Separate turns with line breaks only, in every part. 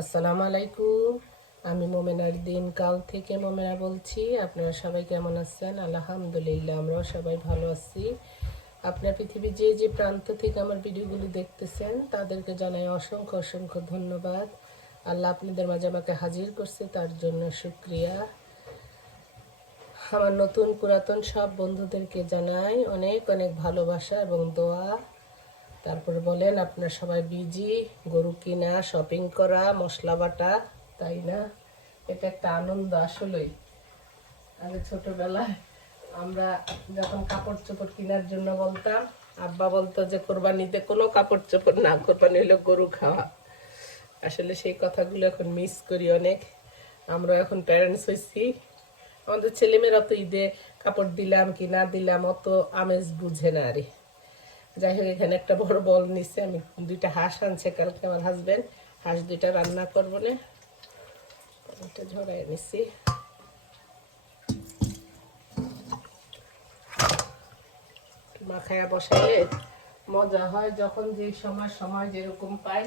আসসালামু আলাইকুম। আমি মোমেনার দিন কাল থেকে মোমেনা বলছি, আপনারা সবাই কেমন আছেন? আলহামদুলিল্লাহ, আমরাও সবাই ভালো আছি। আপনার পৃথিবীর যে যে প্রান্ত থেকে আমার ভিডিওগুলো দেখতেছেন, তাদেরকে জানাই অসংখ্য অসংখ্য ধন্যবাদ। আল্লাহ আপনাদের মাঝে আমাকে হাজির করছে, তার জন্য শুক্রিয়া। আমার নতুন পুরাতন সব বন্ধুদেরকে জানাই অনেক অনেক ভালোবাসা এবং দোয়া। তারপরে বলেন, আপনার সবাই বিজি গরু কিনা শপিং করা, মশলা বাটা, তাই না? এটা একটা আনন্দ আসলেই। আগে ছোটবেলায় আমরা যখন কাপড় চোপড় কেনার জন্য বলতাম, আব্বা বলতো যে, কোরবানিতে কোনো কাপড় চোপড় না, কোরবানি হলো গরু খাওয়া। আসলে সেই কথাগুলো এখন মিস করি অনেক। আমরা এখন প্যারেন্টস হয়েছি আমাদের ছেলেমেয়েরা তো ঈদে কাপড় দিলাম কি না দিলাম, অত আমেজ বুঝে না আরে। যাই হোক, এখানে একটা বড় বল নিচ্ছে আমি দুইটা হাঁস আনছে, কালকে আমার হাজবেন্ড হাঁস দুইটা রান্না করব না। এটা ঝরাই নিচ্ছি মাখায়া বসাইলে মজা হয়, যখন যে সময় সময় যেরকম পাই,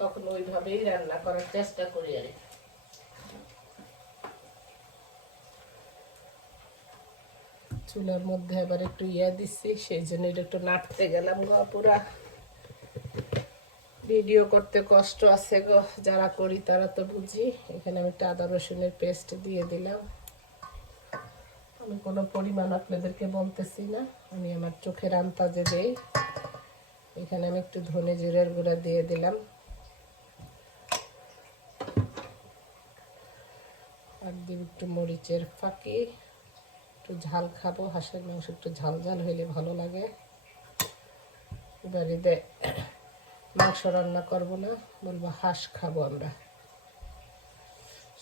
তখন ওইভাবেই রান্না করার চেষ্টা করি আর কি। চুলার মধ্যে আবার একটু ইয়া দিচ্ছি সেই জন্য এটা একটু নাড়তে গেলাম গো পুরা ভিডিও করতে কষ্ট আছে গো, যারা করি তারা তো বুঝি। এখানে আমি একটা আদা রসুনের পেস্ট দিয়ে দিলাম। আমি কোনো পরিমাণ আপনাদেরকে বলতেছি না, আমি আমার চোখের আন্তাজে দেই। এখানে আমি একটু ধনে জিরের গুঁড়া দিয়ে দিলাম। আর দিব একটু মরিচের ফাঁকি। একটু ঝাল খাব, হাঁসের মাংস একটু ঝাল ঝাল হইলে ভালো লাগে। দে, মাংস রান্না করব না, বলব হাঁস খাব আমরা।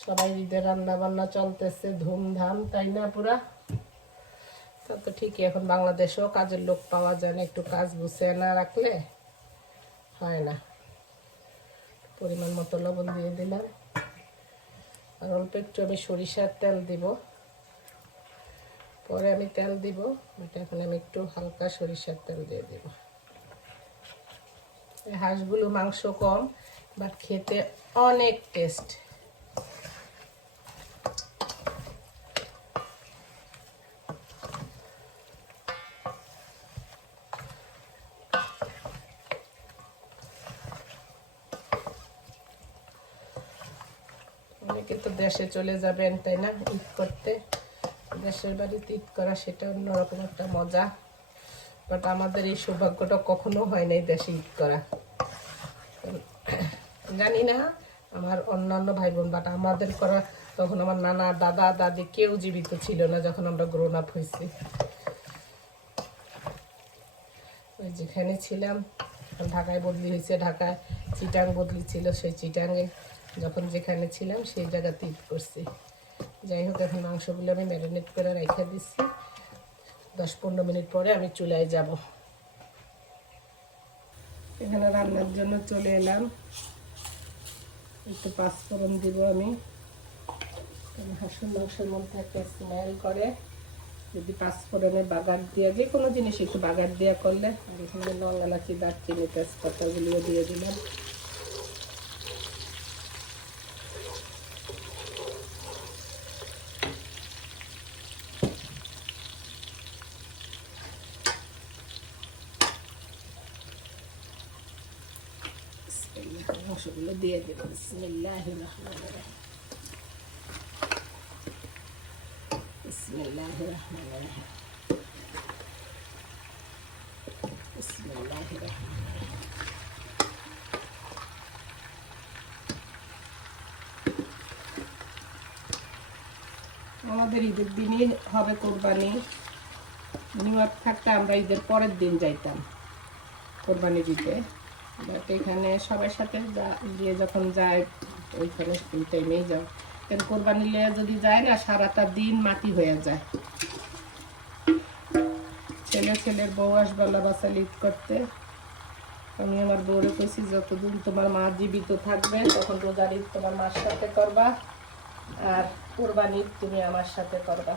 সবাই ঈদের রান্না বান্না চলতেছে ধুমধাম, তাই না পুরা? তা তো ঠিকই, এখন বাংলাদেশেও কাজের লোক পাওয়া যায় না, একটু কাজ গুছিয়ে না রাখলে হয় না। পরিমাণ মতো লবণ দিয়ে দিলাম। আর অল্প একটু আমি সরিষার তেল দিব। পরে আমি তেল দিব এটা এখন আমি একটু হালকা সরিষার তেল দিয়ে দিব। হাঁসগুলো মাংস কম বাট খেতে অনেক টেস্ট দেশে চলে যাবেন, তাই না? ঈদ করতে। দেশের বাড়িতে ঈদ করা সেটা অন্যরকম একটা মজা। বাট আমাদের এই সৌভাগ্যটা কখনো হয় নাই দেশে ঈদ করা। জানি না আমার অন্যান্য ভাই বোন বাট আমাদের করা তখন আমার নানা, দাদা, দাদি কেউ জীবিত ছিল না যখন আমরা গ্রোন আপ হয়েছি। ওই যেখানে ছিলাম ঢাকায় বদলি হয়েছে। ঢাকায় চিটাং বদলি ছিল সেই চিটাঙে যখন যেখানে ছিলাম সেই জায়গাতে ঈদ করছি। যাই হোক, এখন মাংসগুলো আমি ম্যারিনেট করে রেখে দিচ্ছি। দশ পনেরো মিনিট পরে আমি চুলায় যাব। এখানে রান্নার জন্য চলে এলাম। একটু পাঁচফোড়ন দিব আমি। হাঁসুর মাংসের মধ্যে একটা স্মেল করে। যদি পাঁচফোড়নের বাগার দিয়ে, যে কোনো জিনিস একটু বাগার দেওয়া করলে। আর এখানে লং এলাচি দারচিনি তেজপাতাগুলিও দিয়ে দিলাম মাংসগুলো দিয়ে দেবো বিসমিল্লাহ রহমান বিসমিল্লাহ রহমান রহিম। বিসমিল্লাহ রহমান আমাদের ঈদের দিনই হবে কোরবানি। নিউ ইয়র্ক থাকতে আমরা ঈদের পরের দিন যাইতাম কোরবানি দিতে। বাট এখানে সবার সাথে গিয়ে যখন যায়, ওইখানে ওই টাইমেই যাও। কিন্তু কোরবানি লিয়ে যদি যায় না, সারাটা দিন মাটি হয়ে যায়। ছেলে ছেলের বউ আসবে বাসা লিড করতে। আমি আমার বউরে কইছি, যতদিন তোমার মা জীবিত থাকবে, তখন রোজার তোমার মার সাথে করবা। আর কোরবানি তুমি আমার সাথে করবা।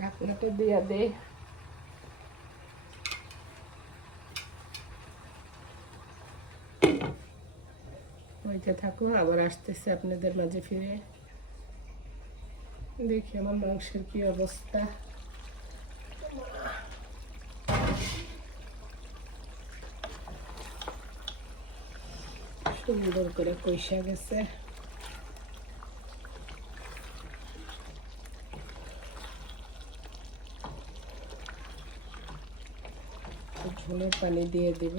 ঢাকনাটা দিয়ে দেই হইতে থাকো আবার আসতেছে আপনাদের মাঝে ফিরে দেখি আমার মাংসের কি অবস্থা সুন্দর করে কইসা গেছে ঝোলের পানি দিয়ে দিব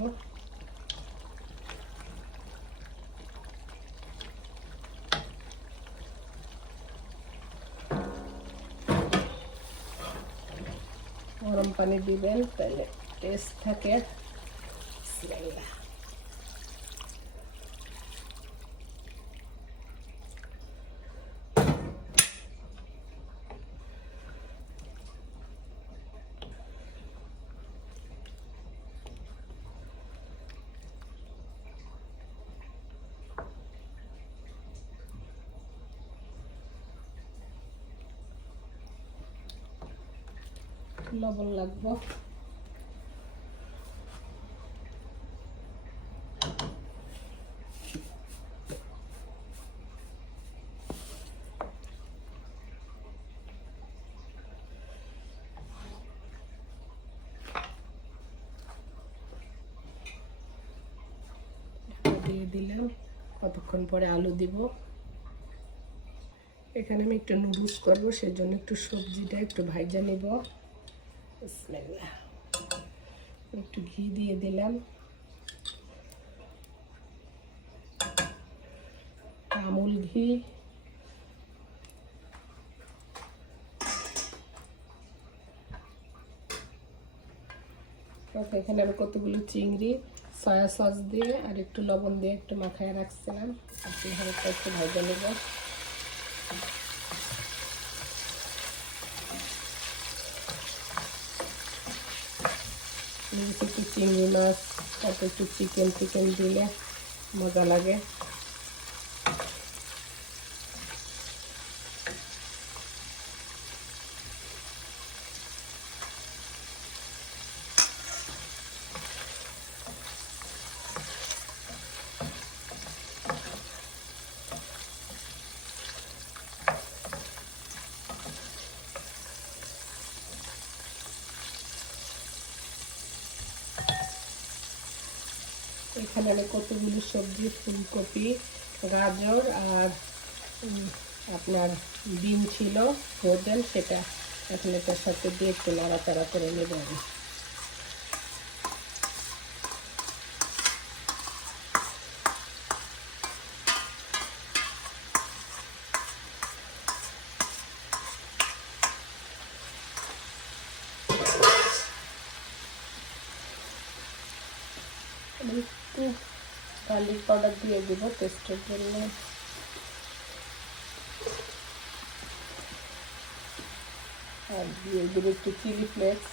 গরম পানি দিবেন তাহলে টেস্ট থাকে বিসমিল্লাহ। লবণ লাগবো। দিয়ে দিলাম। কতক্ষণ পরে আলু দিব? এখানে আমি একটু নুডলস করব, সেজন্য একটু সবজিটা একটু ভাইজা নিব। একটু ঘি দিয়ে দিলাম। আমুল ঘি। এখানে আমি কতগুলো চিংড়ি, সয়া সস দিয়ে আর একটু লবণ দিয়ে একটু মাখায় রাখছিলাম। হালকা একটু ভাজা নেব একটু চিংড়ি মাছ তারপর একটু চিকেন টিকেন দিলে মজা লাগে। এখানে আমি কতগুলো সবজি, ফুলকপি, গাজর আর আপনার ডিম ছিল ফ্রোজেন সেটা এখন এটার সাথে দিয়ে একটু নাড়াচাড়া করে নেব আমি একটু গার্লিক পাউডার দিয়ে দেবো টেস্টের জন্য। আর দিয়ে দেবো একটু চিলি ফ্লেক্স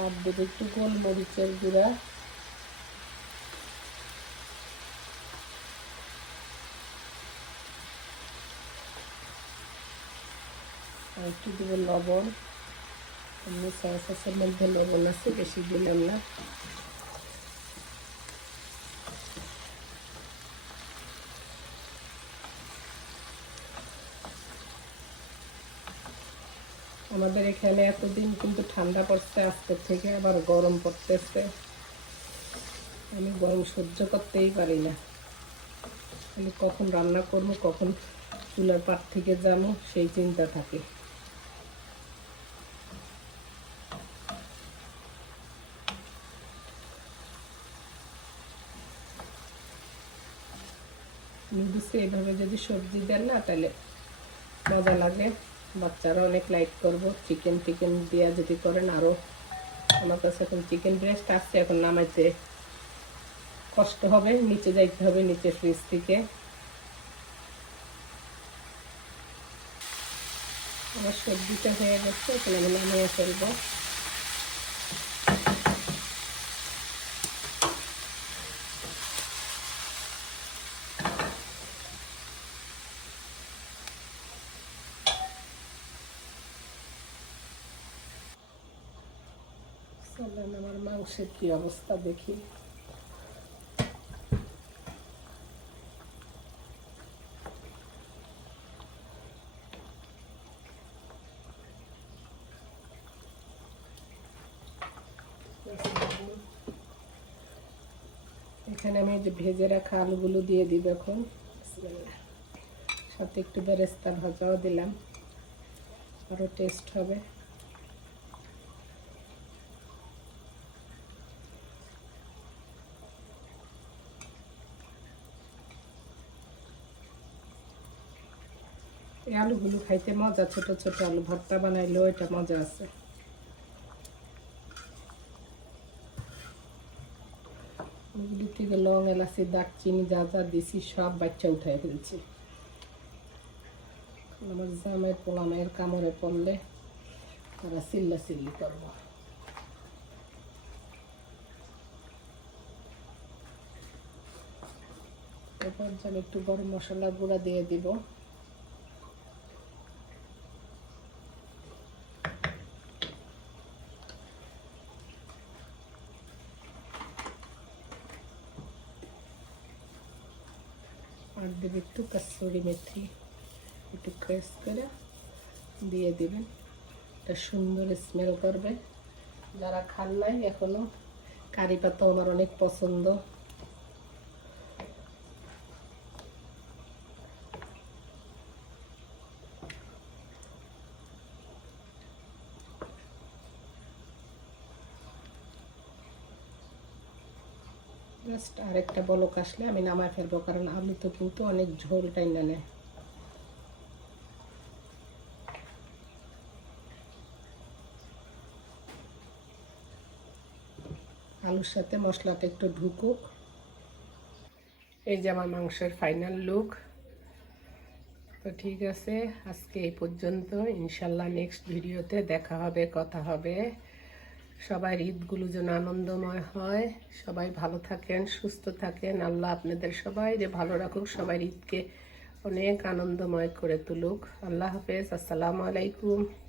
আর দেবো একটু গোলমরিচের গুঁড়া। একটু দেবো লবণ। এমনি সসের মধ্যে লবণ আছে, বেশি দিলাম না। আমাদের এখানে এতদিন কিন্তু ঠান্ডা পড়ছে আজকের থেকে আবার গরম পড়তেছে। আমি গরম সহ্য করতেই পারি না। আমি কখন রান্না করব, কখন চুলার পাট থেকে যাব সেই চিন্তা থাকে। নুডলসে এভাবে যদি সবজি দেন না, তাহলে মজা লাগে। বাচ্চারা অনেক লাইক করব। চিকেন টিকেন দিয়া যদি করেন আরও আমার কাছে এখন চিকেন ব্রেস্ট আসছে এখন নামাইতে কষ্ট হবে। নিচে যাইতে হবে, নিচে ফ্রিজ থেকে। আমার সবজিটা হয়ে গেছে, এখানে আমি নামিয়ে ফেলব চলেন আমার মাংসের কি অবস্থা দেখি। এখানে আমি যে ভেজে রাখা আলুগুলো দিয়ে দিব এখন। সাথে একটু বেরেস্তা ভাজাও দিলাম। আরও টেস্ট হবে। এই আলুগুলো খাইতে মজা, ছোট ছোট আলু ভর্তা বানাইলেও এটা মজা আছে। লং এলাচি, দারচিনি, যা যা দিছি সব বাচ্চা উঠাই ফেলছি। আমার জামাই পোলামের কামড়ে পড়লে তারা চিল্লা চিল্লি করব। যেন একটু গরম মশলা গুঁড়া দিয়ে দিব। আর দেবে একটু কাসুরি মেথি একটু ক্রেস করে দিয়ে দেবেন এটা সুন্দর স্মেল করবে যারা খান নাই এখনও কারি পাতা আমার অনেক পছন্দ জাস্ট আরেকটা বলক আসলে আমি নামায় ফেলব, কারণ আলু তো কিন্তু অনেক ঝোল টাইনা নেয়। আলুর সাথে মশলাটা একটু ঢুকুক। এই যে আমার মাংসের ফাইনাল লুক তো ঠিক আছে, আজকে এই পর্যন্ত। ইনশাল্লাহ নেক্সট ভিডিওতে দেখা হবে, কথা হবে। সবাই ঈদগুলো যেন আনন্দময় হয়। সবাই ভালো থাকেন, সুস্থ থাকেন। আল্লাহ আপনাদের সবাই যে ভালো রাখুক সবাই ঈদকে অনেক আনন্দময় করে তুলুক। আল্লাহ হাফেজ। আসসালামু আলাইকুম।